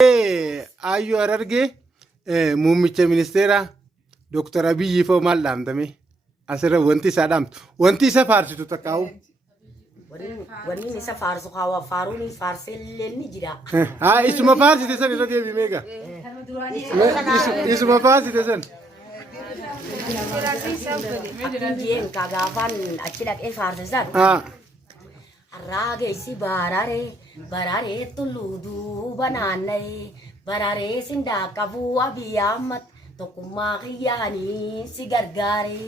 Ayyuu Harargee muummicha ministeera Dr. Abiyyi foo maal dhaamtame asirra wanti isaa dhaamtu wanti isa faarsitu takkaa'u. Wanni isa faarsu kaawwa faaruun faarsellee ni jira. Haa isuma faarsite san irra deebi meeqa? Isuma faarsite san. Akkiin kagaafaan achi dhaqee faarsisan. Harraageysi bararee tulluu duuba naanna'ee bararee sindaaqabuu Abiy Ahmad tokkummaa kiyyaanii si gargaare.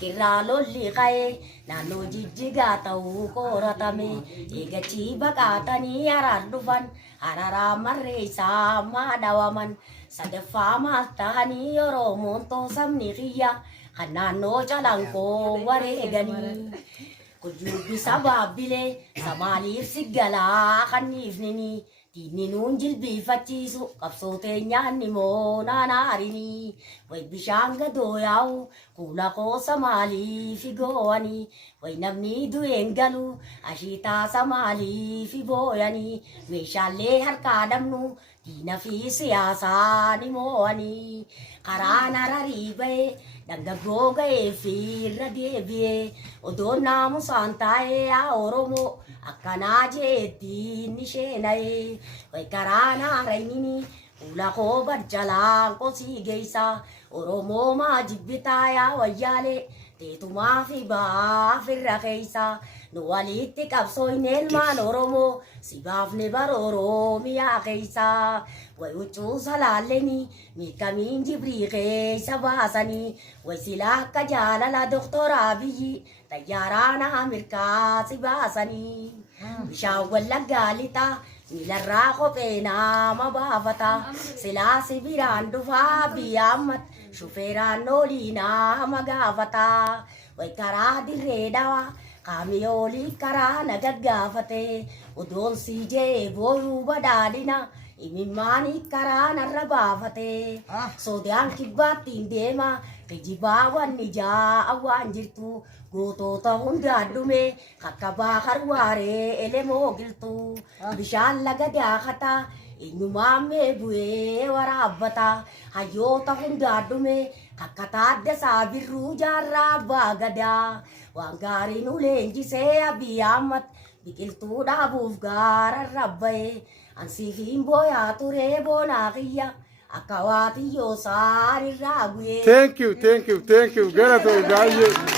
Kirraa lolli qa'ee naannoo Jijjigaa ta'uu qoratame eegachii baqaatanii Harar dhufan Hararaa marreessaa maadhawaman sadaffaa maal ta'anii Oromoon sabni kiyya kan naannoo Calanqoo wareeganii. Kujubbisa baabbilee samaaliif siggalaa kanniifnini diinni nuun jilbiifachiisu qabsootee nyaanni moonaanaarini way bishaan gadoo yaa'u kuula koo samaaliif goo'anii way namni du'een galu ashiitaa samaaliif booyanii meeshaalee harkaa dhabnu diina fi siyaasaa ni moo'anii karaan Hararii ba'ee dangaggoo ga'ee fi irra deebi'ee odoon naamusaan taa'ee yaa Oromoo akkanaa jeettiin isheena'ee way karaan Haraynini fuula koo barjalaan qosii geessa Oromoo maa jibbitaa yaa wayyaalee teetumaa fi baaf irra keessa nu walitti qabsooyne ilmaan Oromoo si baafne bara Oromiyaa keessa way huccuu salaalleni miikamiin jibrii keessa baasanii way silaa akka jaalala Dr. Abiyyi xayyaaraan Ameerikaa si baasanii bishaan wallaggaa lixaa miilarraa kophee nama baafata silaa si biraan dhufaa Abiy Ahmad shufeeraan olii nama gaafata way karaa dirree dhawaa kaamiyoolii karaa na gaggaafate odoon si jee booyuu badhaadhina imimmaanii karaa narra baafate soodaan kibbaattiin deema kijibaa wanni ja'a waan jirtu gootota hundaan dhume kakkabaa harwaaree elemoo giltu bishaan laga daakata eenyumaan mee bu'ee waraabbata hayyoota hundaan dhume kakkataa addasaa birruu jaarraa abbaa gadaa waan gaariin uleenjisee Abiy Ahmad biqiltuu dhaabuuf gaararra ba'e ansiifiin booyaa turee boonaa kiyya akka waatiyyoo saarirraa bu'ee. Thank you. Gara ta'e baay'ee.